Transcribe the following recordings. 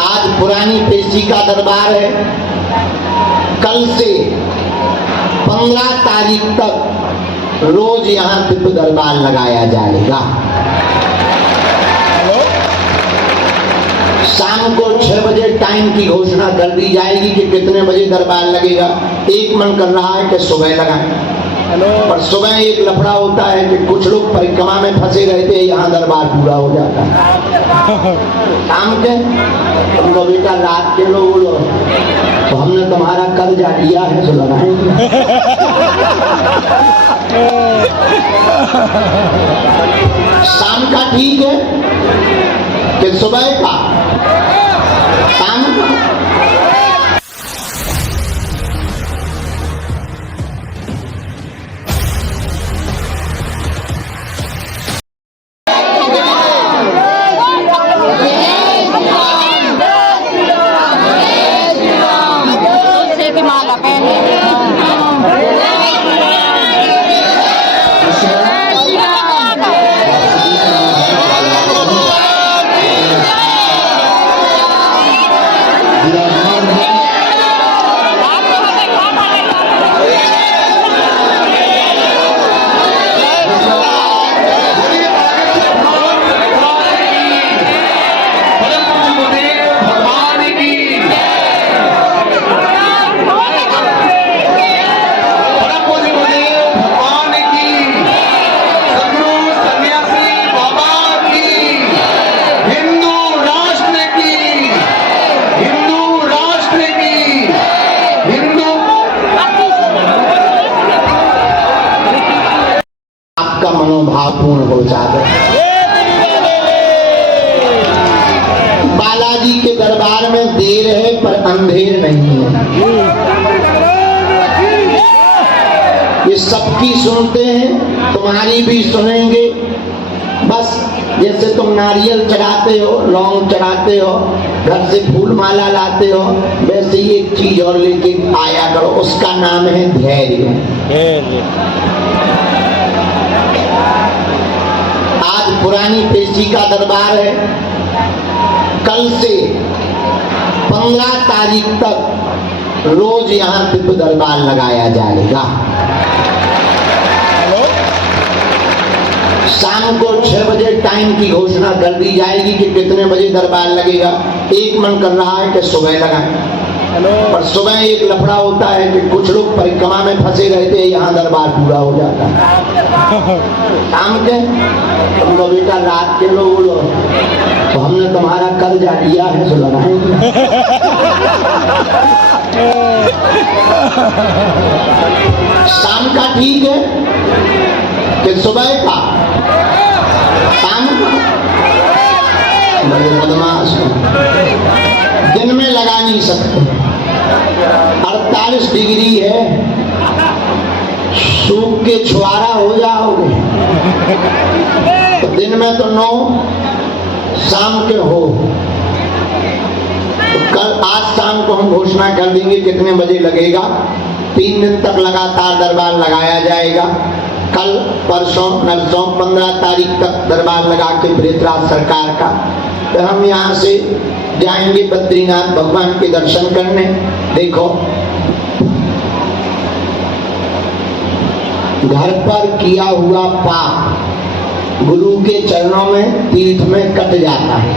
आज पुरानी पेशी का दरबार है। कल से 15 तारीख तक रोज यहाँ दिव्य दरबार लगाया जाएगा। शाम को 6 बजे टाइम की घोषणा कर दी जाएगी कि कितने बजे दरबार लगेगा। एक मन कर रहा है कि सुबह लगाएं, पर सुबह एक लफड़ा होता है कि कुछ लोग परिक्रमा में फंसे रहते हैं, यहाँ दरबार पूरा हो जाता है। शाम के तुमको बेटा रात के लोग बोलो तो हमने तुम्हारा कर्जा लिया है तो लगाएंगे। शाम का ठीक है कि सुबह का? शाम का मनोभावपूर्ण हो जाए। बालाजी के दरबार में देर है पर अंधेर नहीं है। ये सबकी सुनते हैं, तुम्हारी भी सुनेंगे। बस जैसे तुम नारियल चढ़ाते हो, लौंग चढ़ाते हो, घर से फूल माला लाते हो, वैसे ही एक चीज और लेके आया करो, उसका नाम है धैर्य। आज पुरानी पेशी का दरबार है। कल से 15 तारीख तक रोज यहाँ दिव्य दरबार लगाया जाएगा। शाम को 6 बजे टाइम की घोषणा कर दी जाएगी कि कितने बजे दरबार लगेगा। एक मन कर रहा है कि सुबह लगाएं, पर सुबह एक लफड़ा होता है कि कुछ लोग परिक्रमा में फंसे रहते हैं, यहाँ दरबार पूरा हो जाता है। शाम के तुमको बेटा रात के लोग बोलो तो हमने तुम्हारा कर्जा लिया है तो लगाएंगे। शाम का ठीक है कि सुबह का? शाम का बड़े बदमाश दिन में लगा नहीं सकते। 48 डिग्री है, सूख के छुआरा हो जाओगे। तो दिन में तो 9, शाम के हो। तो कल आज शाम को हम घोषणा कर देंगे कितने बजे लगेगा। 3 दिन तक लगातार दरबार लगाया जाएगा। कल, परसों, नरसों 15 तारीख तक दरबार लगा के प्रेतराज सरकार का। तो हम यहाँ से जाएंगे बद्रीनाथ भगवान के दर्शन करने। देखो, घर पर किया हुआ पाप गुरु के चरणों में, तीर्थ में कट जाता है,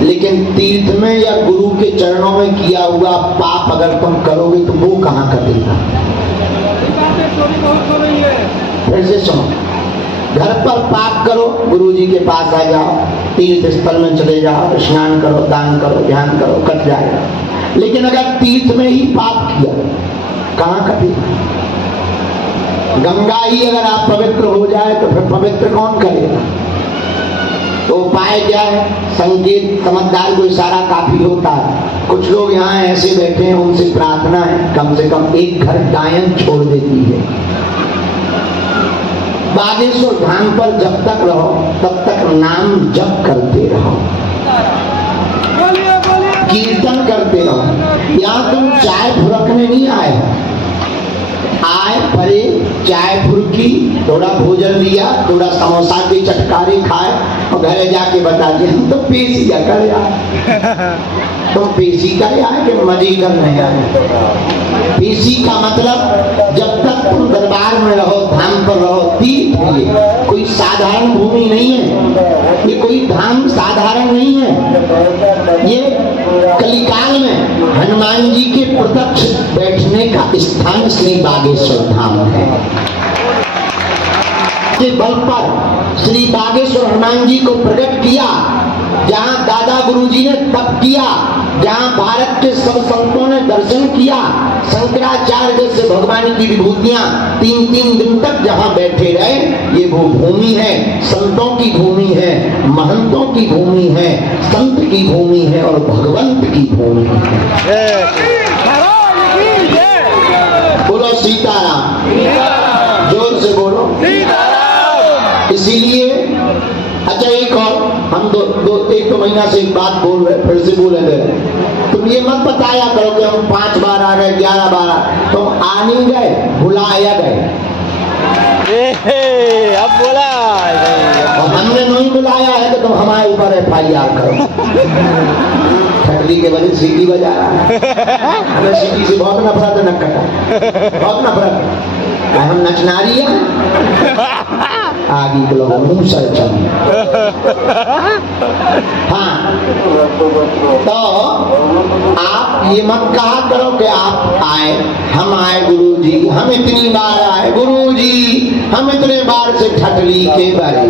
लेकिन तीर्थ में या गुरु के चरणों में किया हुआ पाप अगर तुम करोगे तो वो कहाँ कटेगा? फिर से सुनो, घर पर पाप करो, गुरु जी के पास आ जाओ, तीर्थ स्थल में चले जाओ, स्नान करो, दान करो, ध्यान करो, कट जाएगा। लेकिन अगर तीर्थ में ही पाप किया, कहाँ कटेगा? गंगा ही अगर आप पवित्र हो जाए तो फिर पवित्र कौन करेगा? तो उपाय क्या है? संकेत, समझदार को इशारा काफी होता है। कुछ लोग यहाँ ऐसे बैठे हैं, उनसे प्रार्थना है कम से कम एक घर डायन छोड़ देती है। बागेश्वर धाम पर जब तक रहो तब तक नाम जप करते रहो, कीर्तन करते रहो। यहाँ तुम चाय फुरकने नहीं आए, आए परे चाय फुल्की, थोड़ा भोजन लिया, थोड़ा समोसा के चटकारे खाए और घरे जाके बता दिया हम तो पेशिया कर आए। तो पेशी कर आए कि मजे करने आए। पेशी का मतलब जब तक तुम दरबार में रहो, धाम पर रहो, तीर्थ है, कोई साधारण भूमि नहीं है, ये कोई धाम साधारण नहीं है। ये कलिकाल में हनुमान जी के प्रत्यक्ष बैठने का स्थान श्री बागेश्वर धाम है। के बल पर श्री बागेश्वर हनुमान जी को प्रकट किया, जहाँ दादा गुरुजी ने तप किया, जहाँ भारत के सब संतों ने दर्शन किया, शंकराचार्य जैसे भगवान की विभूतियां 3-3 दिन तक जहाँ बैठे रहे, ये वो भूमि है, संतों की भूमि है, महंतों की भूमि है, संत की भूमि है और भगवंत की भूमि है। बोलो सीताराम, जोर से बोलो। इसीलिए अच्छा एक और हम एक दो महीना से एक बात बोल रहे, फिर से बोलेंगे। तुम ये मत बताया करो कि हम 5 बार आ गए, 11 बार आ, तुम आ नहीं गए, बुलाया गए। अब बोला और हमने नहीं बुलाया है तो तुम हमारे ऊपर FIR करो। ठगली के वजह सीटी बजा रहा है, हमें सीटी से बहुत नफरत है, नक्कटा बहुत नफरत। हम नचनारी है आगे के लोगों मुंह सर चल। हाँ, तो आप ये मत कहा करो कि आप आए, हम आए गुरुजी, हम इतनी बार आए गुरुजी, हम इतने बार से ठटली के बारे।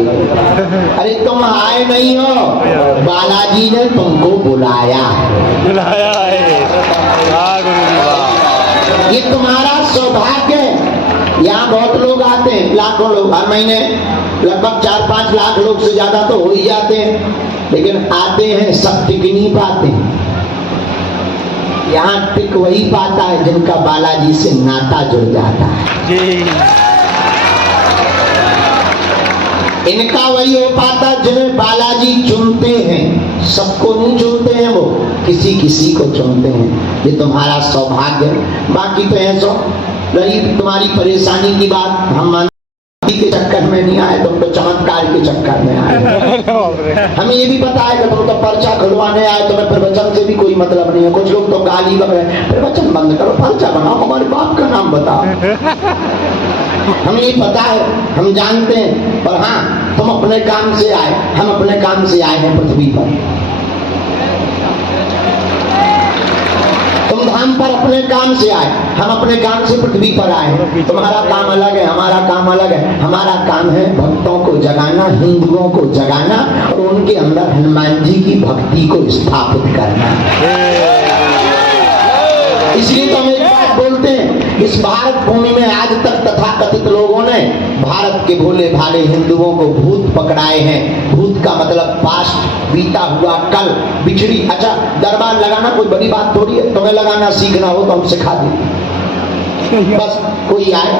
अरे तुम आए नहीं हो, बालाजी ने तुमको बुलाया है। ये तुम्हारा सौभाग्य है। यहाँ बहुत लोग आते हैं, लाखों लोग हर महीने, लगभग 4-5 लाख लोग से ज्यादा तो हो ही जाते हैं, लेकिन आते हैं सब टिक नहीं पाते। यहाँ टिक वही पाता है जिनका बालाजी से नाता जुड़ जाता है। इनका वही हो पाता जिन्हें बालाजी चुनते हैं, सबको नहीं चुनते हैं, वो किसी किसी को चुनते हैं। ये तुम्हारा सौभाग्य है। बाकी तो ऐसा रही तुम्हारी परेशानी की बात, हम मानती के चक्कर में नहीं आए, तुम तो चमत्कार के चक्कर में आए। हमें ये भी पता है कि तुम तो पर्चा खुलवाने आए, तुम्हें प्रवचन से भी कोई मतलब नहीं है। कुछ लोग तो गाली बगैर प्रवचन बंद करो, पर्चा बनाओ, हमारे बाप का नाम बताओ। हमें ये पता है, हम जानते हैं, पर हाँ तुम अपने काम से आए, हम अपने काम से आए हैं पृथ्वी पर। तुम धाम पर अपने काम से आए, हम अपने काम से पृथ्वी पर आए। तुम्हारा काम अलग है, हमारा काम अलग है। हमारा काम है भक्तों को जगाना, हिंदुओं को जगाना और उनके अंदर हनुमान जी की भक्ति को स्थापित करना। इसलिए तो हम एक बात बोलते हैं, इस भारत भूमि में आज तक तथाकथित लोगों ने भारत के भोले भाले हिंदुओं को भूत पकड़ाए हैं। भूत का मतलब पास्ट, बीता हुआ कल, बिछड़ी। अच्छा, दरबार लगाना कोई बड़ी बात थोड़ी है, तुम्हें लगाना सीखना हो तो हम सिखा दें। बस कोई आए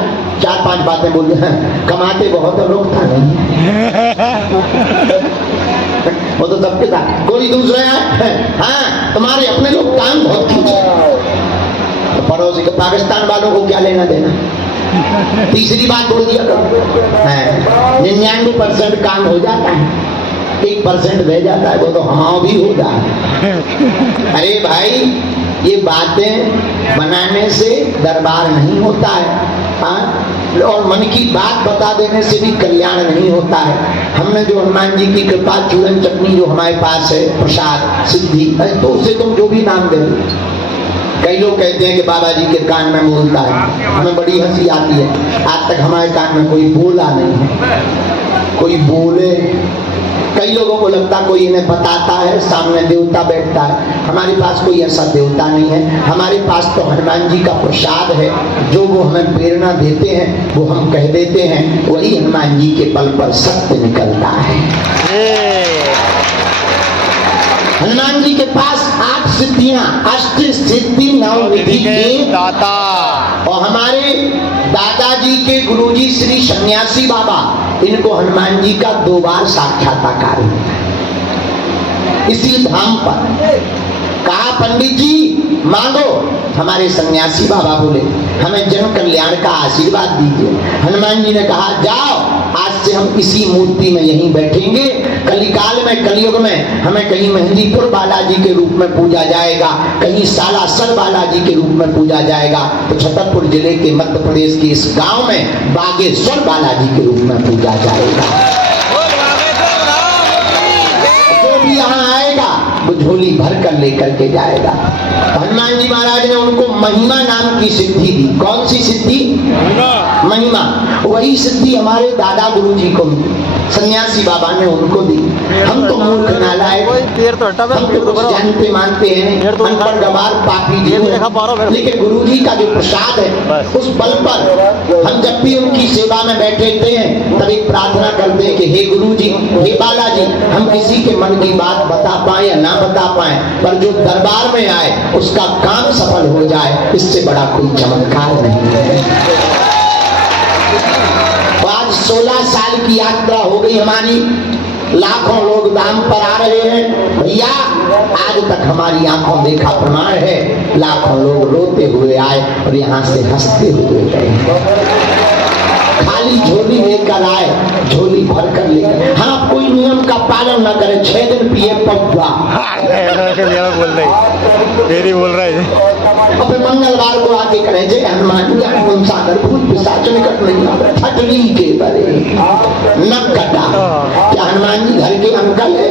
4-5 बातें बोल दे, कमाते बहुत और रुकता नहीं। वो तो सबके साथ कोई दूसरे आए, हाँ तुम्हारे अपने लोग काम बहुत खींचे, तो पड़ोसी को, पाकिस्तान वालों को क्या लेना देना। तीसरी बात बोल दिया करो, 99% काम हो जाता है, 1% रह जाता है, वो तो हमारा भी हो जाता है। अरे भाई, ये बातें बनाने से दरबार नहीं होता है, हाँ? और मन की बात बता देने से भी कल्याण नहीं होता है। हमने जो हनुमान जी की कृपा, चूरन चटनी जो हमारे पास है, प्रसाद सिद्धि, तो उसे तुम जो भी नाम दे। कई लोग कहते हैं कि बाबा जी के कान में बोलता है, हमें बड़ी हंसी आती है। आज तक हमारे कान में कोई बोला नहीं है, कोई बोले। कई लोगों को लगता कोई इन्हें बताता है, सामने देवता बैठता है। हमारे पास कोई ऐसा देवता नहीं है, हमारे पास तो हनुमान जी का प्रसाद है। जो वो हमें प्रेरणा देते हैं, वो हम कह देते हैं, वही हनुमान जी के बल पर सत्य निकलता है। हनुमान जी के पास 8 सिद्धियां, अष्ट सिद्धि नवनिधि के दाता। और हमारे दादाजी के गुरुजी श्री सन्यासी बाबा, इनको हनुमान जी का 2 बार साक्षात्कार हुआ इसी धाम पर। कहा पंडित जी मांगो, हमारे सन्यासी बाबा बोले हमें जन कल्याण का आशीर्वाद दीजिए। हनुमान जी ने कहा जाओ, आज से हम इसी मूर्ति में यहीं बैठेंगे। कलिकाल में, कलयुग में हमें कहीं मेहंदीपुर बालाजी के रूप में पूजा जाएगा, कहीं सालासर बालाजी के रूप में पूजा जाएगा, तो छतरपुर जिले के मध्य प्रदेश के इस गांव में बागेश्वर बालाजी के रूप में पूजा जाएगा। जो भी यहाँ आएगा वो झोली भर कर लेकर के जाएगा। हनुमान जी महाराज ने उनको महिमा नाम की सिद्धि दी। कौन सी सिद्धि? महिमा। वही सिद्धि हमारे दादा गुरु जी को मिली, सन्यासी बाबा ने उनको दी। हम तो मूर्ख नालायक, हम तो कुछ जानते मानते हैं, अनपढ़ गवार पापी जीव हैं। लेकिन गुरु जी का जो प्रसाद है, उस बल पर हम जब भी उनकी सेवा में बैठे हैं तब एक प्रार्थना करते हैं कि हे गुरु जी, हे बालाजी, हम किसी के मन की बात बता पाए या ना बता पाए, पर जो दरबार में आए उसका काम सफल हो जाए, इससे बड़ा कोई चमत्कार नहीं है। आज 16 साल की यात्रा हो गई हमारी, लाखों लोग धाम पर आ रहे हैं भैया। आज तक हमारी आंखों देखा प्रमाण है, लाखों लोग रोते हुए आए और यहाँ से हंसते हुए गए। खाली झोली लेकर आए, झोली भर कर लेकर। हाँ, कोई नियम का पालन न करे, 6 दिन पिए पौधा बोल रहा है। अब मंगलवार को आके कहे जय हनुमान ज्ञान सागर भूत पिशाच निकट नहीं आवे, ठटली के बरे नक कटा। क्या हनुमान जी घर के अंकल है?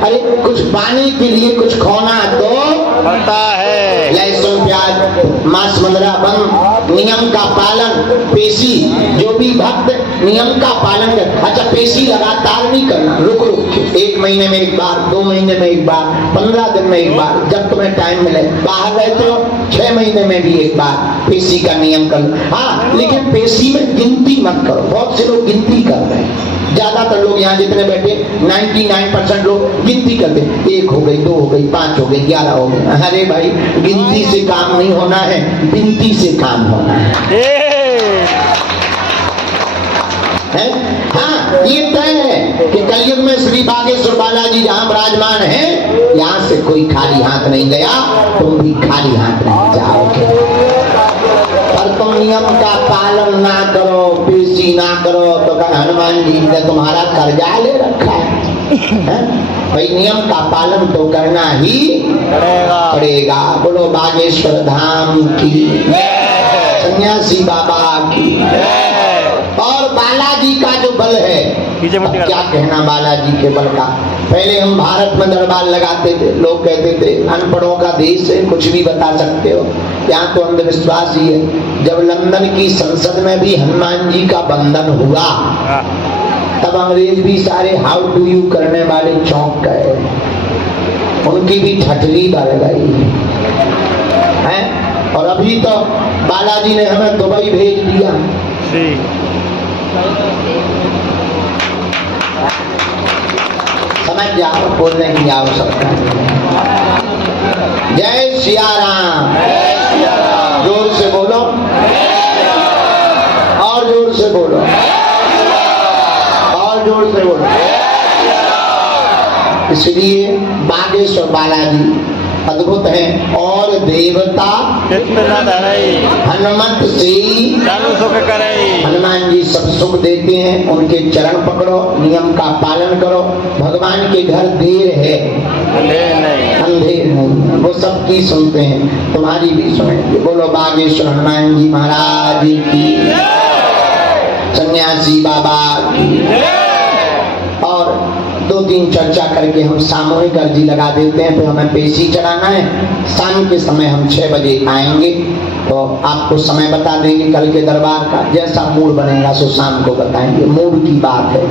अरे कुछ पाने के लिए कुछ खोना तो पड़ता है। लहसुन प्याज मांस मदिरा बंद, नियम का पालन, पेशी। जो भी भक्त नियम का पालन कर, अच्छा पेशी लगातार नहीं करना, रुक रुक, 1 महीने में एक बार, 2 महीने में एक बार, 15 दिन में एक बार, जब तुम्हें टाइम मिले। बाहर रहते हो 6 महीने में भी एक बार पेशी का नियम कर लो। हाँ, लेकिन पेशी में गिनती मत करो। बहुत से लोग गिनती कर रहे हैं, ज्यादातर लोग यहाँ जितने बैठे 99% लोग गिनती करते, 1 हो गई, 2 हो गई, 5 हो गई, 11 हो गई। अरे भाई, गिनती से काम नहीं होना है, बिनती से काम होना है। हाँ, ये तय है कि कलयुग में श्री बागेश्वर बालाजी जहाँ विराजमान है, यहाँ से कोई खाली हाथ नहीं गया, तुम भी खाली हाथ नहीं जाओगे। पर तुम नियम का पालन ना करो, पेशी ना करो, तो हनुमान जी ने तुम्हारा कर्जा ले रखा है। भाई, नियम का पालन तो करना ही पड़ेगा। बोलो बागेश्वर धाम की, सन्यासी बाबा की। और बालाजी का जो बल है, क्या कहना बालाजी के बल का। पहले हम भारत में दरबार लगाते थे, लोग कहते थे अनपढ़ों का देश है, कुछ भी बता सकते हो। यहाँ तो अंधविश्वास ही है। जब लंदन की संसद में भी हनुमान जी का वंदन हुआ, तब अंग्रेज भी सारे हाउ डू यू करने वाले चौंक गए, उनकी भी ठठली बढ़ गई है। और अभी तो बालाजी ने हमें दुबई भेज दिया। समझ जाओ, बोलने की आवश्यकता। जय सिया राम। जोर से बोलो, और जोर से बोलो, और जोर से बोलो। इसलिए बागेश्वर बालाजी अद्भुत है। और देवता हनुमत से हनुमान जी सब सुख देते हैं। उनके चरण पकड़ो, नियम का पालन करो। भगवान के घर देर है, अंधेर नहीं, वो सबकी सुनते हैं, तुम्हारी भी सुनेंगे। बोलो बागेश्वर हनुमान जी महाराज की, सन्यासी बाबा की। और 2-3 चर्चा करके हम सामूहिक अर्जी लगा देते हैं, फिर हमें पेशी चढ़ाना है। शाम के समय हम 6 बजे आएंगे, तो आपको समय बता देंगे कल के दरबार का। जैसा मूड बनेगा सो शाम को बताएंगे, मूड की बात है।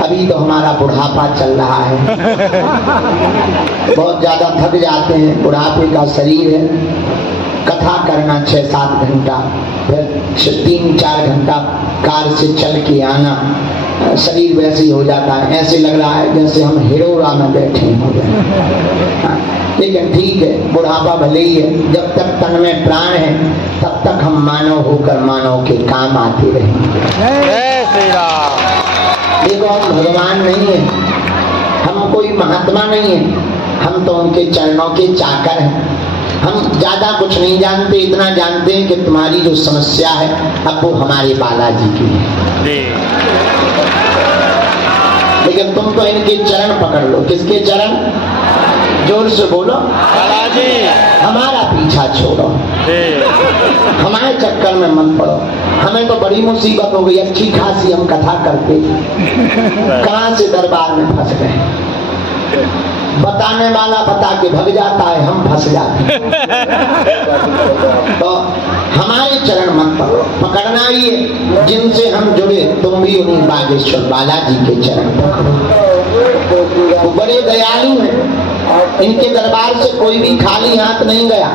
अभी तो हमारा बुढ़ापा चल रहा है, बहुत ज्यादा थक जाते हैं, बुढ़ापे का शरीर है। कथा करना 6-7 घंटा, फिर 3-4 घंटा कार से चल के आना, शरीर वैसे ही हो जाता है। ऐसे लग रहा है जैसे हम हिरोरा में बैठे हो गए। लेकिन ठीक है, बुढ़ापा भले ही है, जब तक तन में प्राण है तब तक हम मानव होकर मानव के काम आते रहेंगे। देखो, हम भगवान नहीं है, हम कोई महात्मा नहीं है, हम तो उनके चरणों के चाकर हैं। हम ज्यादा कुछ नहीं जानते, इतना जानते हैं कि तुम्हारी जो समस्या है अब वो हमारे बालाजी की है। जी। लेकिन तुम तो इनके चरण पकड़ लो। किसके चरण? जोर से बोलो। बालाजी। हमारा पीछा छोड़ो, हमारे चक्कर में मत पड़ो। हमें तो बड़ी मुसीबत हो गई, अच्छी खासी हम कथा करते कहां से दरबार में फंस गए। बताने वाला बता के भग जाता है, हम फंस जाते तो हमारे चरण मत पकड़ो, पकड़ना ही है। जिनसे हम जुड़े तुम भी उन्हीं बागेश्वर बालाजी के चरण पकड़ो। वो बड़े दयालु हैं, इनके दरबार से कोई भी खाली हाथ नहीं गया।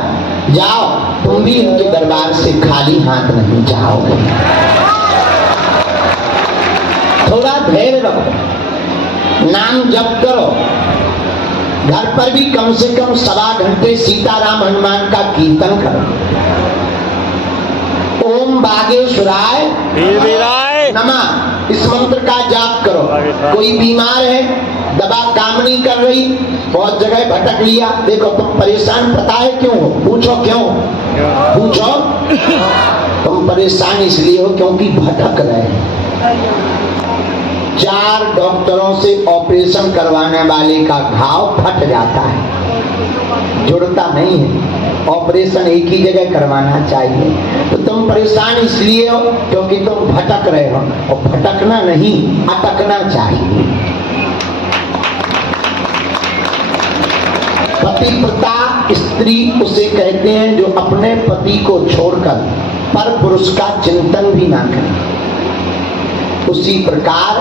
जाओ, तुम भी इनके दरबार से खाली हाथ नहीं जाओगे। थोड़ा धैर्य रखो, नाम जप करो। घर पर भी कम से कम 1.25 घंटे सीताराम हनुमान का कीर्तन करो। ओम बागेश्वराय नमः, इस मंत्र का जाप करो। कोई बीमार है, दवा काम नहीं कर रही, बहुत जगह भटक लिया, देखो तुम परेशान, पता है क्यों हो? पूछो क्यों? पूछो। तुम परेशान इसलिए हो क्योंकि भटक रहे। 4 डॉक्टरों से ऑपरेशन करवाने वाले का घाव फट जाता है, जुड़ता नहीं है। ऑपरेशन एक ही जगह करवाना चाहिए। तो तुम परेशान इसलिए हो क्योंकि तुम भटक रहे हो, और भटकना नहीं, अटकना चाहिए। पतिव्रता स्त्री उसे कहते हैं जो अपने पति को छोड़कर पर पुरुष का चिंतन भी ना करे। उसी प्रकार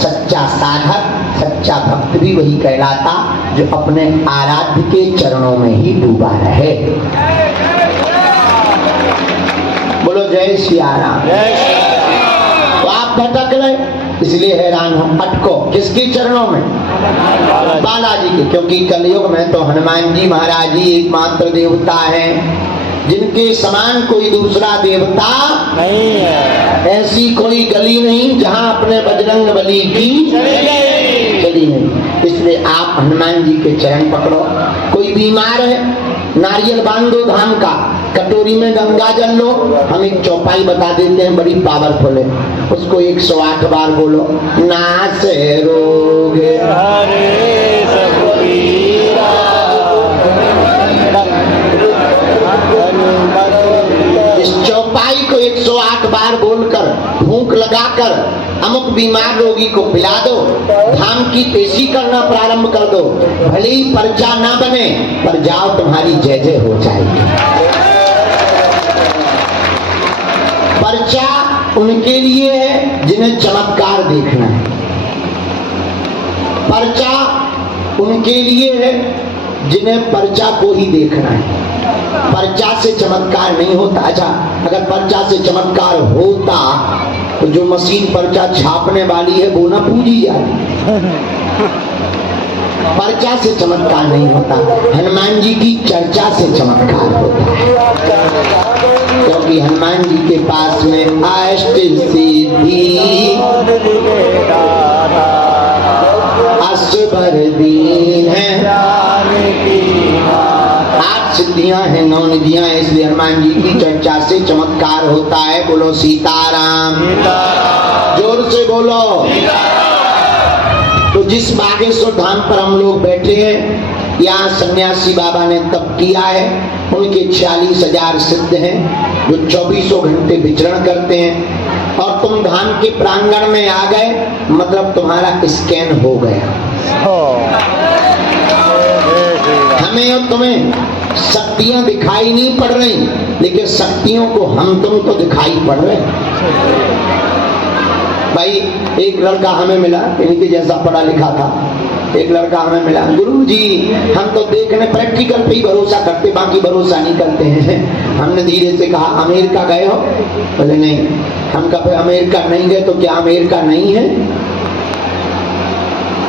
सच्चा साधक, सच्चा भक्त भी वही कहलाता जो अपने आराध्य के चरणों में ही डूबा रहे। बोलो जय श्री राम। तो आप भटक रहे इसलिए हैरान हो, अटको। किसके चरणों में? बालाजी के। क्योंकि कलयुग में तो हनुमान जी महाराज ही एकमात्र देवता हैं, जिनके समान कोई दूसरा देवता नहीं है। ऐसी कोई गली नहीं जहां अपने बजरंग बली की चली नहीं। इसलिए आप हनुमान जी के चरण पकड़ो। कोई बीमार है, नारियल बांधो धाम का, कटोरी में गंगा जल लो। हम एक चौपाई बता देते हैं, बड़ी पावरफुल है, उसको 108 बार बोलो। नासे रोग इस चौपाई को 108 बार बोलकर भूख लगाकर अमुक बीमार रोगी को पिला दो। धाम की पेशी करना प्रारंभ कर दो। भले ही पर्चा ना बने पर जाओ, तुम्हारी जय जय हो जाएगी। पर्चा उनके लिए है जिन्हें चमत्कार देखना है। पर्चा उनके लिए है जिन्हें पर्चा को ही देखना है। पर्चा से चमत्कार नहीं होता। अच्छा, अगर पर्चा से चमत्कार होता तो जो मशीन पर्चा छापने वाली है वो ना पूजी जाए। पर्चा से चमत्कार नहीं होता, हनुमान जी की चर्चा से चमत्कार होता है। क्योंकि हनुमान जी के पास में अष्ट सिद्धि असबर दीन है, 8 सिद्धियां हैं, 9 निधियां हैं। इसलिए हनुमान जी की चर्चा से चमत्कार होता है। बोलो सीताराम। जोर से बोलो। तो जिस बागेश्वर धाम पर हम लोग बैठे हैं, यहाँ सन्यासी बाबा ने तप किया है। उनके 46,000 सिद्ध हैं जो 24 घंटे विचरण करते हैं। और तुम धाम के प्रांगण में आ गए, मतलब तुम्हारा स्कैन हो गया। हमें और तुम्हें शक्तियां दिखाई नहीं पड़ रही, लेकिन शक्तियों को हम तुम तो दिखाई पड़ रहे। भाई एक लड़का हमें मिला, इनके जैसा पढ़ा लिखा था। एक लड़का हमें मिला, गुरुजी हम तो देखने प्रैक्टिकल पे ही भरोसा करते, बाकी भरोसा नहीं करते हैं। हमने धीरे से कहा अमेरिका गए हो? बोले नहीं। हम कहा अमेरिका नहीं गए तो क्या अमेरिका नहीं है?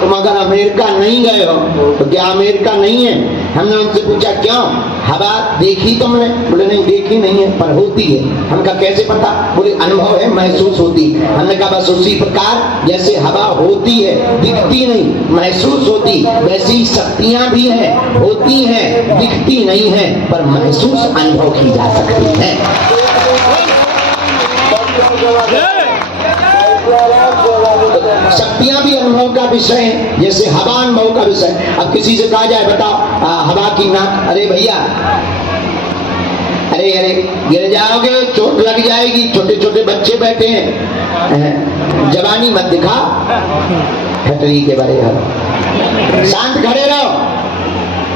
तुम अगर अमेरिका नहीं गए हो तो क्या अमेरिका नहीं है? हमने उनसे पूछा क्यों, हवा देखी तुमने? बोले नहीं देखी नहीं है पर होती है। हम कहा कैसे पता? बोले अनुभव है, महसूस होती। हमने कहा बस उसी प्रकार जैसे हवा होती है, दिखती नहीं, महसूस होती, वैसी शक्तियां भी हैं, होती हैं, दिखती नहीं है पर महसूस अनुभव की जा सकती है। शक्तियां भी अनुभव का विषय है, जैसे हवा अनुभव का विषय। अब किसी से कहा जाए बताओ हवा की नाक, अरे भैया अरे अरे गिर जाओगे, चोट लग जाएगी, छोटे छोटे बच्चे बैठे हैं, जवानी मत दिखा, खतरी के बारे में शांत खड़े रहो,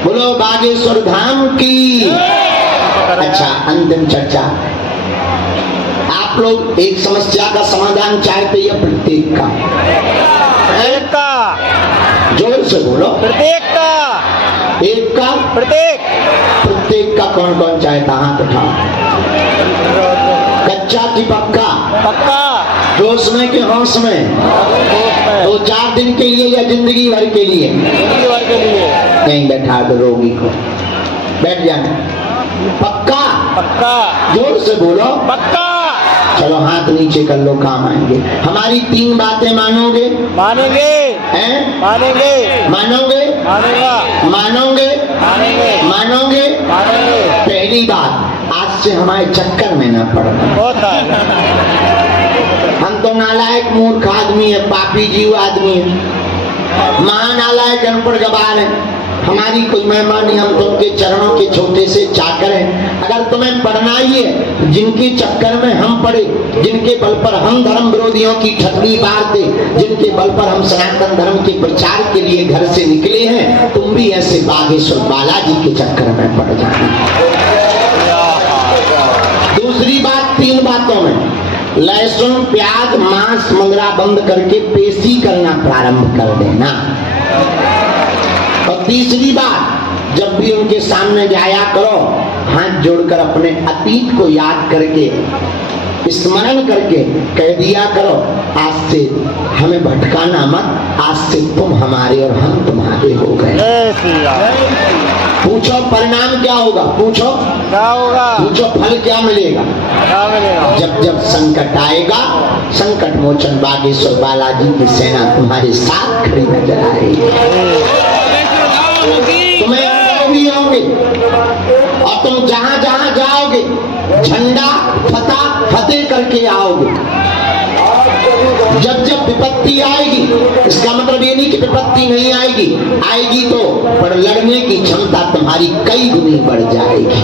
बोलो बागेश्वर धाम की। अच्छा, अंतिम चर्चा। आप लोग एक समस्या का समाधान चाहते या प्रत्येक का? प्रत्येक का। जोर से बोलो। प्रत्येक का। एक का? प्रत्येक। प्रत्येक का कौन कौन चाहता? हाथ उठाओ। कच्चा की पक्का? पक्का। जोश में कि होश में? 2-4 दिन के लिए या जिंदगी भर के लिए? जिंदगी भर के लिए। यहीं बैठा दो रोगी को, बैठ जाना। पक्का? पक्का। जोर से बोलो। पक्का। चलो हाथ नीचे कर लो, काम आएंगे। हमारी 3 बातें मानोगे? मानेंगे। हैं? मानेंगे। मानोगे? मानेगा। मानोगे? मानेंगे। मानोगे? मानेंगे। पहली बात, आज से हमारे चक्कर में ना पड़ना। होता है। हम तो नालायक मूर्ख आदमी है, पापी जीव आदमी है, महानालायक अनपढ़ गवार है। हमारी कोई महिमा नहीं, हम तो उनके चरणों के छोटे से चाकर हैं। अगर तुम्हें पढ़ना ही है, जिनके चक्कर में हम पड़े, जिनके बल पर हम धर्म विरोधियों की ठगड़ी मारते, जिनके बल पर हम सनातन धर्म के प्रचार के लिए घर से निकले हैं, तुम भी ऐसे बागेश्वर बालाजी के चक्कर में पड़ जाना। दूसरी बात, 3 बातों में लहसुन प्याज मांस मंगरा बंद करके पेशी करना प्रारंभ कर देना। और तीसरी बात, जब भी उनके सामने जाया करो, हाथ जोड़कर अपने अतीत को याद करके, स्मरण करके कह दिया करो, आज से हमें भटकाना मत, आज से तुम हमारे और हम तुम्हारे हो गए। पूछो परिणाम क्या होगा? पूछो क्या होगा? पूछो फल क्या मिलेगा? क्या मिलेगा? जब जब संकट आएगा, संकट मोचन बागेश्वर बालाजी की सेना तुम्हारे साथ खड़ी नजर आएगी। तुम्हें अनुभव भी होंगे और तुम जहां जहां जाओगे झंडा फतेह करके आओगे। जब जब विपत्ति आएगी, इसका मतलब ये नहीं कि विपत्ति नहीं आएगी, आएगी तो पर लड़ने की क्षमता तुम्हारी कई गुनी बढ़ जाएगी।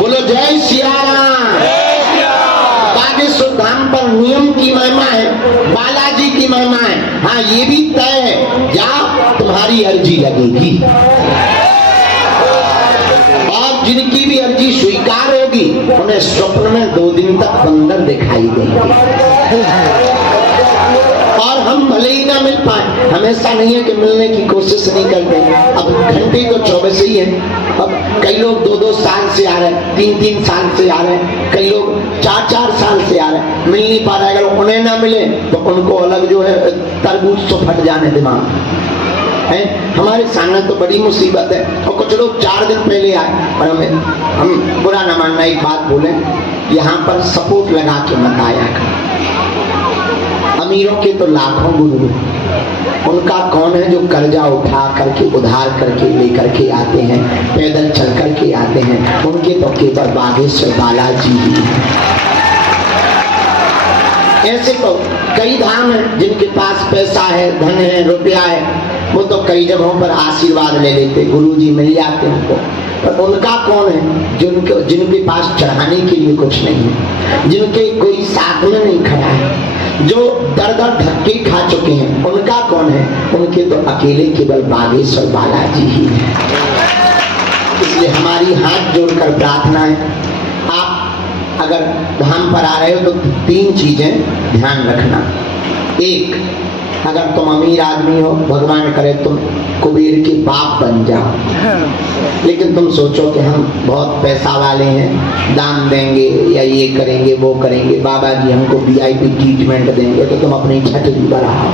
बोलो जय सिया राम। बागेश्वर धाम पर नियम की महिमा है, बालाजी की महिमा है। हाँ ये भी तय है, जाओ तुम्हारी अर्जी लगेगी और जिनकी भी अर्जी स्वीकार होगी, उन्हें स्वप्न में 2 दिन तक बंदर दिखाई देंगे। और हम भले ही ना मिल पाए, हमेशा नहीं है कि मिलने की कोशिश नहीं करते। अब घंटे तो 24 ही है। अब कई लोग 2-2 साल से आ रहे हैं, 3-3 साल से आ रहे हैं, कई लोग 4-4 साल से आ रहे हैं, मिल नहीं पा रहा है। अगर उन्हें ना मिले तो उनको अलग जो है तरबूज तो फट जाने दिमाग है। हमारे सामने तो बड़ी मुसीबत है। और कुछ लोग 4 दिन पहले आए और हम बुरा ना मानना, एक बात बोले, यहाँ पर सपोर्ट लगा के मत आया कर। अमीरों के तो लाखों गुरु, उनका कौन है जो कर्जा उठा करके उधार करके लेकर के आते हैं, पैदल चल करके आते हैं? उनके तो केवल बागेश्वर बालाजी ही है। ऐसे तो कई धाम है जिनके पास पैसा है, धन है, रुपया है, वो तो कई जगहों पर आशीर्वाद ले लेते, गुरुजी मिल जाते उनको। पर उनका कौन है जिनके पास चढ़ाने के लिए कुछ नहीं है, जिनके कोई साथ में नहीं खड़ा है, जो दर दर धक्के खा चुके हैं? उनका कौन है? उनके तो अकेले केवल बागेश्वर बालाजी ही है। इसलिए हमारी हाथ जोड़कर प्रार्थना है, आप अगर धाम पर आ रहे हो तो 3 चीजें ध्यान रखना। एक, अगर तुम अमीर आदमी हो, भगवान करे तुम कुबेर के बाप बन जाओ, लेकिन तुम सोचो कि हम बहुत पैसा वाले हैं, दान देंगे या ये करेंगे वो करेंगे, बाबा जी हमको VIP ट्रीटमेंट देंगे, तो तुम अपनी छतरी बढ़ाओ।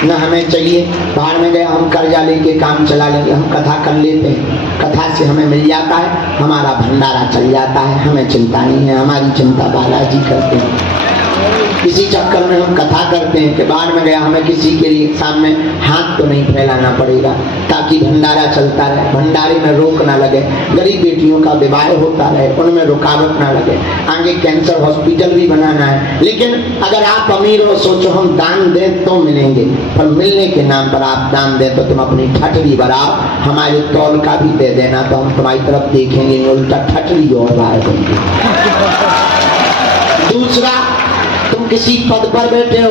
न हमें चाहिए। बाहर में गया हम कर्जा लेके काम चला लेंगे, हम कथा कर लेते हैं, कथा से हमें मिल जाता है, हमारा भंडारा चल जाता है, हमें चिंता नहीं है, हमारी चिंता बालाजी करते हैं। इसी चक्कर में हम कथा करते हैं कि बाहर में गया हमें किसी के लिए सामने हाथ तो नहीं फैलाना पड़ेगा ताकि भंडारा चलता रहे, भंडारे में रोक ना लगे, गरीब बेटियों का विवाह होता रहे, उनमें रुकावट ना लगे, आगे कैंसर हॉस्पिटल भी बनाना है। लेकिन अगर आप अमीर हो, सोचो हम दान दें तो मिलेंगे, पर मिलने के नाम पर आप दान दें तो तुम अपनी ठटरी बढ़ाओ, हमारे तौल का भी दे देना तो हम तुम्हारी तरफ देखेंगे, उल्टा ठटरी और बाहर देंगे। दूसरा, तुम किसी पद पर बैठे हो,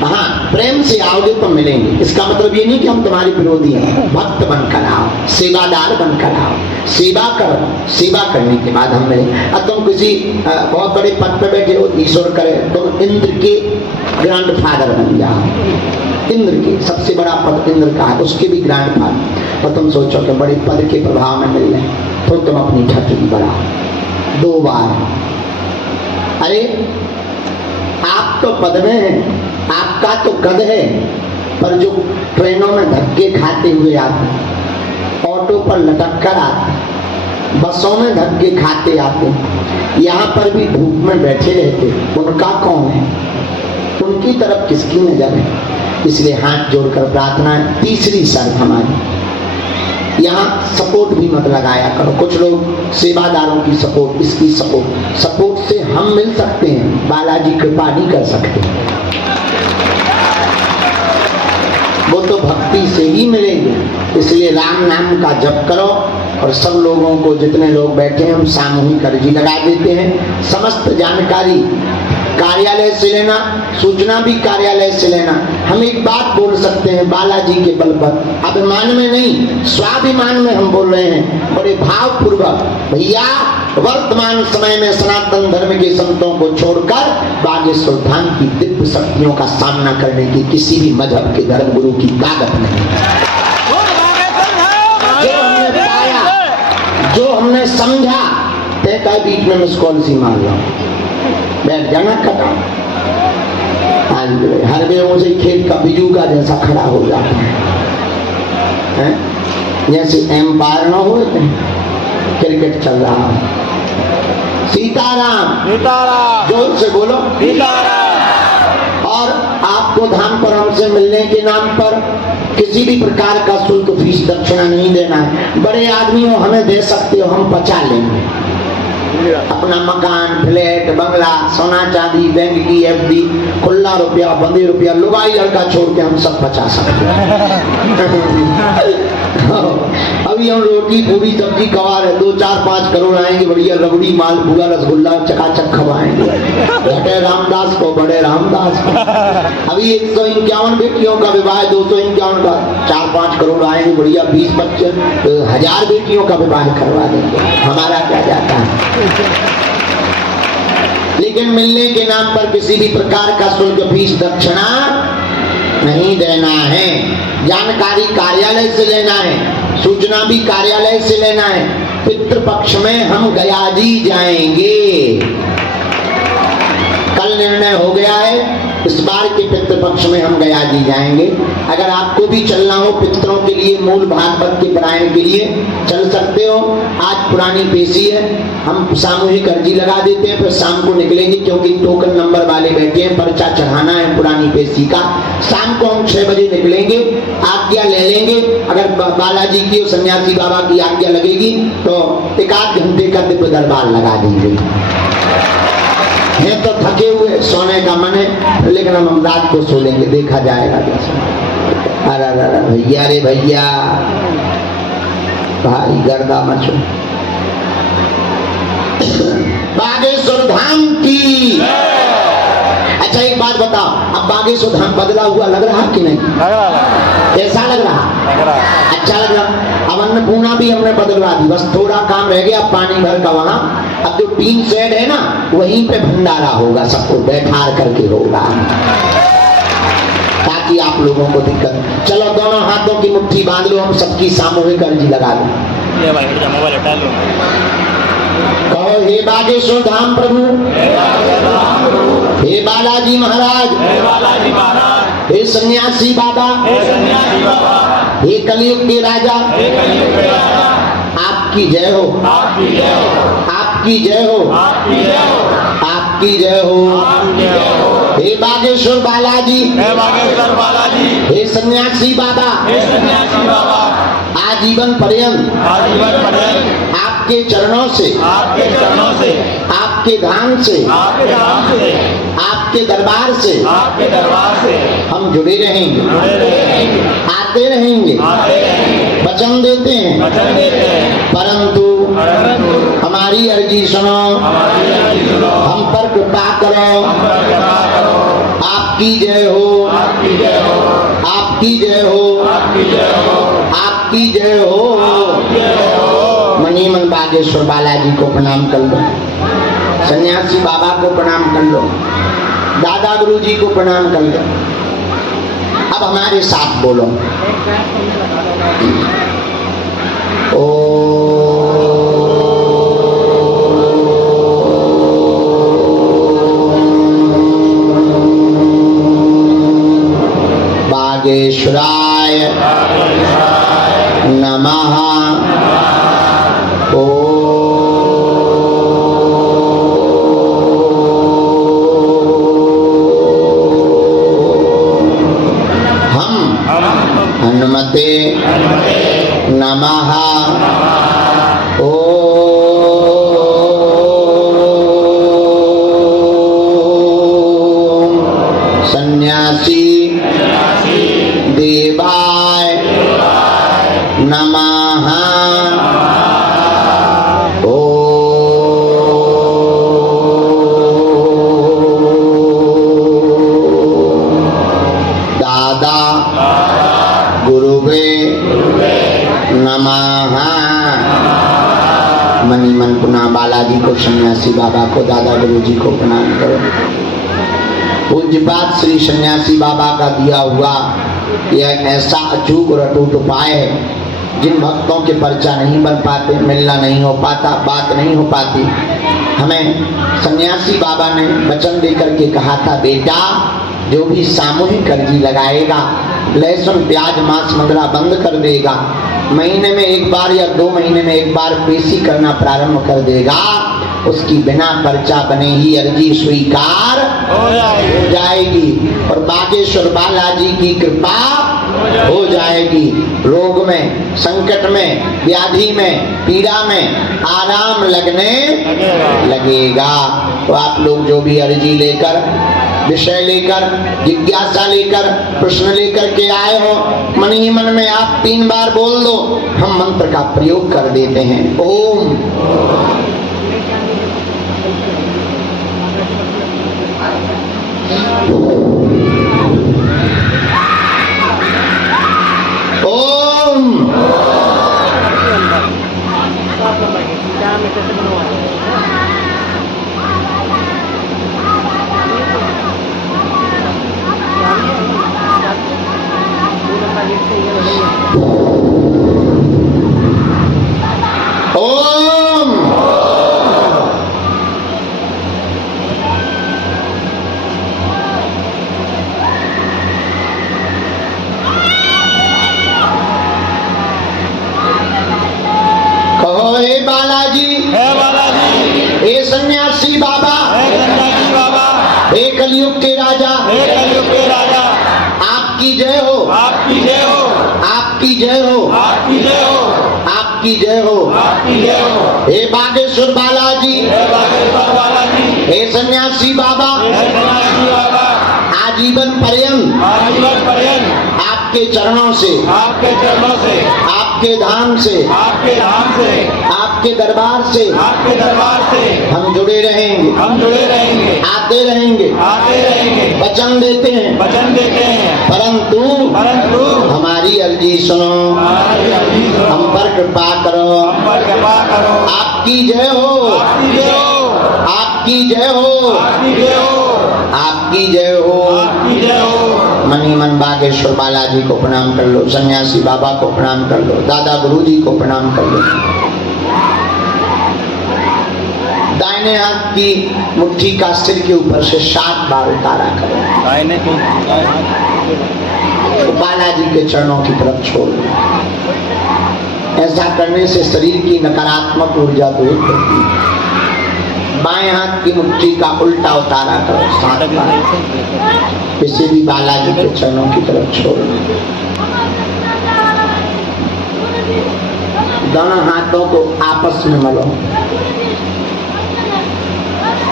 हाँ प्रेम से आओगे तो मिलेंगे, इसका मतलब ये नहीं कि हम तुम्हारे विरोधी हैं। भक्त बनकर आओ, सेवादार बनकर आओ, सेवा करो, सेवा करने के बाद हम मिलेंगे। अब तुम किसी बहुत बड़े पद पर बैठे हो, ईश्वर करे तुम इंद्र के ग्रैंडफादर बन जाओ, इंद्र के सबसे बड़ा पद इंद्र का है, उसके भी ग्रैंडफादर, और तुम सोचो कि बड़े पद के प्रभाव में मिल रहे, तो तुम अपनी ठटरी बढ़ाओ 2 बार। अरे आप तो पद में हैं, आपका तो कद है, पर जो ट्रेनों में धक्के खाते हुए आते, ऑटो पर लटक कर आते, बसों में धक्के खाते आते, यहाँ पर भी धूप में बैठे रहते, उनका कौन है? उनकी तरफ किसकी नजर है? इसलिए हाथ जोड़कर प्रार्थना है। तीसरी शर्त हमारी, यहाँ सपोर्ट भी मत लगाया करो। कुछ लोग सेवादारों की सपोर्ट, इसकी सपोर्ट से हम मिल सकते हैं, बालाजी कृपा नहीं कर सकते, वो तो भक्ति से ही मिलेंगे। इसलिए राम नाम का जप करो, और सब लोगों को, जितने लोग बैठे हैं हम सामूहिक अर्जी लगा देते हैं। समस्त जानकारी कार्यालय से लेना, सूचना भी कार्यालय से लेना। हम एक बात बोल सकते हैं बालाजी के बल पर, अभिमान में नहीं, स्वाभिमान में हम बोल रहे हैं, बड़े भाव पूर्वक। भैया वर्तमान समय में सनातन धर्म के संतों को छोड़कर बागेश्वर धाम की दिव्य शक्तियों का सामना करने की किसी भी मजहब के धर्म गुरु की ताकत नहीं। जो हमने पाया, जो हमने समझा, तय का बीच में मिस कॉल सी मार रहा हूं, बैठ जाना कटा, हर बेरों से खेत का बिजू का जैसा खड़ा हो जाता है, जैसे एम्पायर न हो, क्रिकेट चल रहा है। सीताराम, सीताराम, जोर से बोलो सीताराम। और आपको धाम पर हमसे मिलने के नाम पर किसी भी प्रकार का शुल्क, फीस, दक्षिणा नहीं देना है। बड़े आदमी हो, हमें दे सकते हो, हम बचा लेंगे। अपना मकान, फ्लैट, बंगला, सोना चांदी, बैंक की एफडी, खुला रुपया, बंदे रुपया, लुगाई लड़का छोड़ के हम सब बचा सकते हैं। अभी हम रोटी पूरी सब्जी कमा रहे, 2, 4, 5 करोड़ आएंगे, बढ़िया रबड़ी, मालपुआ, रसगुल्ला चकाचक खवाएंगे, घटे रामदास को, बड़े रामदास को। अभी 151 बेटियों का विवाह, 251 का, 4-5 करोड़ आएंगे, बढ़िया 20-25 हजार बेटियों का विवाह करवा देंगे, हमारा क्या जाता है। लेकिन मिलने के नाम पर किसी भी प्रकार का शुल्क, फीस, दक्षिणा नहीं देना है। जानकारी कार्यालय से लेना है, सूचना भी कार्यालय से लेना है। पितृपक्ष में हम गया जी जाएंगे, कल निर्णय हो गया है, इस बार के पितृपक्ष में हम गया जी जाएंगे। अगर आपको भी चलना हो पितरों के लिए, मूल भागवत के पारायण के लिए, चल सकते हो। आज पुरानी पेशी है, हम सामूहिक अर्जी लगा देते हैं, फिर शाम को निकलेंगे, क्योंकि टोकन नंबर वाले बैठे हैं, पर्चा चढ़ाना है पुरानी पेशी का। शाम को हम 6 बजे निकलेंगे, आज्ञा ले लेंगे। अगर बालाजी की और सन्यासी बाबा की आज्ञा लगेगी तो 1-8 घंटे का दिव्य दरबार लगा देंगे। हैं तो थके हुए, सोने का मन है, लेकिन हम रात को सो लेंगे, देखा जाएगा। अरे भैया, रे भैया, भाई गर्दा मचो। बागेश्वर धाम की। अच्छा एक बात बताओ, अब बागेश्वर धाम बदला हुआ लग रहा कि नहीं? लग रहा। कैसा लग रहा? अच्छा लग रहा। अब अन्नपूर्णा भी हमने बदलवा दी, बस थोड़ा काम रह गया पानी भर का वहाँ। अब जो टीन शेड है ना, वहीं पे भंडारा होगा, सबको बैठा करके होगा, ताकि आप लोगों को दिक्कत। चलो दोनों हाथों की मुट्ठी बांध लो, हम सबकी सामूहिक अर्जी लगा लो। कहो हे बागेश्वर धाम प्रभु, हे बालाजी महाराज, हे सन्यासी बाबा, हे कलयुग के राजा, आपकी जय हो, आपकी जय हो, आपकी जय हो, आपकी जय हो। हे बागेश्वर बालाजी, हे सन्यासी बाबा, आजीवन पर्यंत आपके चरणों से, आपके धाम से, आपके दरबार से हम जुड़े रहेंगे, आते रहेंगे, वचन देते हैं, परंतु हमारी अर्जी सुनो, हम पर कृपा करो, आपकी जय हो, आपकी जय हो, आपकी जय हो। मनी मन बागेश्वर बालाजी को प्रणाम कर लो, सन्यासी बाबा को प्रणाम कर लो, दादा गुरु जी को प्रणाम कर लो। अब हमारे साथ बोलो, बागेश्वराय नमः। हनुमते नमः। ओम सन्यासी देवाय नमः। दादा गुरुवे नमः। मनी मन पुनः बालाजी को, सन्यासी बाबा को, दादा गुरु जी को प्रणाम करो। पूज्यपाद श्री सन्यासी बाबा का दिया हुआ यह ऐसा अचूक और अटूट उपाय है, जिन भक्तों के पर्चा नहीं बन पाते, मिलना नहीं हो पाता, बात नहीं हो पाती, हमें सन्यासी बाबा ने वचन देकर के कहा था, बेटा जो भी सामूहिक अर्जी लगाएगा, लहसुन प्याज मांस मंगला बंद कर देगा, महीने में एक बार या 2 महीने में एक बार पेशी करना प्रारंभ कर देगा, उसकी बिना पर्चा बने ही अर्जी स्वीकार हो जाएगी और बागेश्वर बालाजी की कृपा हो जाएगी। रोग में, संकट में, व्याधि में, पीड़ा में आराम लगने लगेगा। तो आप लोग जो भी अर्जी लेकर, विषय लेकर, जिज्ञासा लेकर, प्रश्न लेकर के आए हो, मन ही मन में आप 3 बार बोल दो, हम मंत्र का प्रयोग कर देते हैं। ओम ओम ओम कहो, हे बालाजी, हे सन्यासी बाबा, हे कलयुग के राजा, आपकी जय हो, आपकी जय हो, आपकी जय हो, आपकी जय हो, आपकी जय हो, आपकी जय हो। हे बागेश्वर बालाजी, हे सन्यासी बाबा, आजीवन पर्यंत आपके चरणों से, आपके धाम से, आपके दरबार से हम जुड़े रहेंगे, आते रहेंगे, वचन देते हैं, परंतु हमारी अर्जी सुनो, हम पर कृपा करो, आपकी जय हो, आपकी जय हो, आपकी जय हो। मनी मन बागेश्वर बालाजी को प्रणाम कर लो, सन्यासी बाबा को प्रणाम कर लो, दादा गुरु जी को प्रणाम कर लो। दाहिने हाथ की मुट्ठी का सिर के ऊपर से 7 बार उतारा करो। तो बालाजी के चरणों की तरफ छोड़ दो। ऐसा करने से शरीर की नकारात्मक ऊर्जा दूर होती है। बाएं हाथ की मुट्ठी का उल्टा उतारा करो, साथ में इसे भी बालाजी के चरणों की तरफ छोड़ दो। दोनों हाथों को आपस में मलो।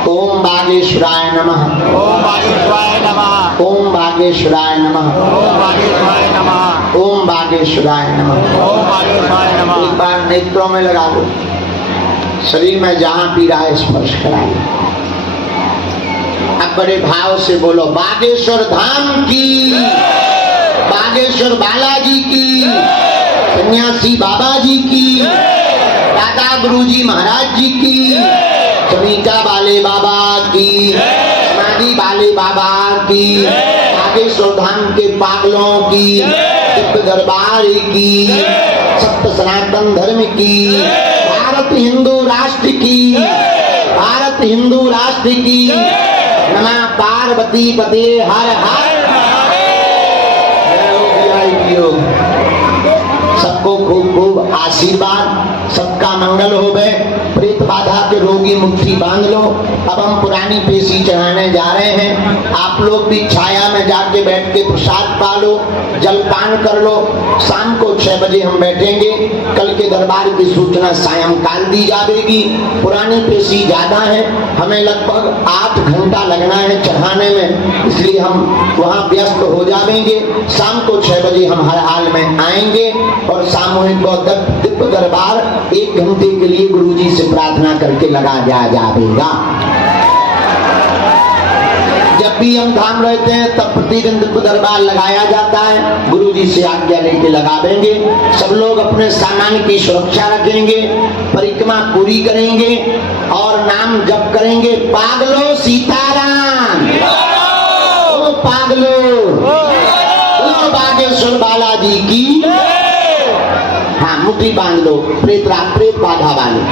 ओम बागेश्वराय नमः। ओम बागेश्वराय नमः। ओम बागेश्वराय नमः। ओम बागेश्वराय नमः। ओम बागेश्वराय नमः। ओम बागेश्वराय नमः। एक बार नेत्रों में लगा दो, शरीर में जहां पीड़ा है स्पर्श कराइए। अब बड़े भाव से बोलो, बागेश्वर धाम की, बागेश्वर बालाजी की, सन्यासी बाबा जी की, दादा गुरुजी महाराज जी की, चमीटा वाले बाबा की, समाधि वाले बाबा की, बागेश्वर धाम के पागलों की, दिव्य दरबार की, सत्य सनातन धर्म की, भारत हिंदू राष्ट्र की, भारत हिंदू राष्ट्र की। नमः पार्वती पते हर हर। सबको खूब खूब आशीर्वाद, सबका मंगल हो गए। प्रेत बाधा के रोगी मुट्ठी बांध लो। अब हम पुरानी पेशी चढ़ाने जा रहे हैं। आप लोग भी छाया में जाके बैठ के प्रसाद पा लो, जलपान कर लो। शाम को 6 बजे हम बैठेंगे। कल के दरबार की सूचना सायंकाल दी जाएगी। पुरानी पेशी ज्यादा है, हमें लगभग 8 घंटा लगना है चढ़ाने में, इसलिए हम वहाँ व्यस्त हो जाएंगे। शाम को 6 बजे हम हर हाल में आएंगे और सामूहिक दिव्य दरबार 1 घंटे के लिए गुरुजी से प्रार्थना करके लगा जाएगा। जब भी हम धाम रहते हैं तब प्रतिदिन दिव्य दरबार लगाया जाता है। गुरुजी से आज्ञा लेके लगा देंगे। सब लोग अपने सामान की सुरक्षा रखेंगे, परिक्रमा पूरी करेंगे और नाम जप करेंगे। पागलो सीताराम, ओ पागलो, ओ बागेश्वर बालाजी की। हाँ, मुट्ठी बांध लो, प्रेत बाधा वाले।